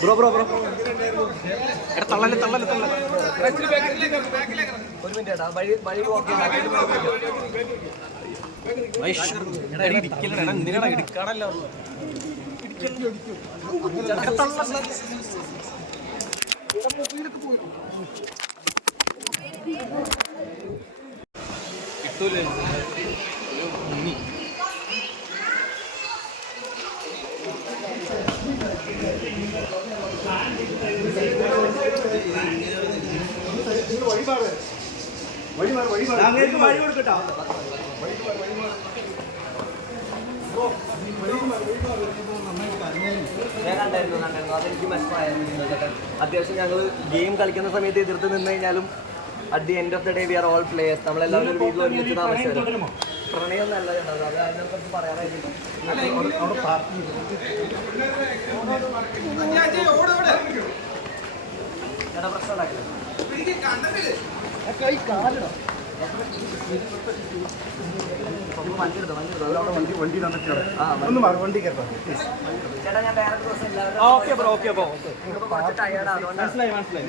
Bro bro bro എടാ തള്ളല്ലേ തള്ളല്ലേ തള്ളല്ലേ ഒരു minute ഏട്ടാ വഴി വഴി എന്തിനാണ് എടുക്കാണല്ലോ കിട്ടൂലേ വഴി കൊടുക്കട്ടോ ഞാൻ കണ്ടായിരുന്നു അതെനിക്ക് മനസ്സിലായിരുന്നു. അത്യാവശ്യം ഞങ്ങൾ ഗെയിം കളിക്കുന്ന സമയത്ത് എതിർത്ത് നിന്ന് കഴിഞ്ഞാലും at the end of the day we are all players. നമ്മളെല്ലാവരും ഒരു വീട്ടിൽ ഒരുമിച്ച് താമസിച്ചത് പ്രണയം നല്ല ഉണ്ടാകും. അത് അതിനെക്കുറിച്ച് പറയാനായിട്ട് ചേട്ടാ പ്രശ്നം ഉണ്ടാക്കില്ല ചേട്ടാ ഞാൻ വേറെ ദിവസം എല്ലാവരും ടയർഡാണ്. മനസ്സിലായി മനസ്സിലായി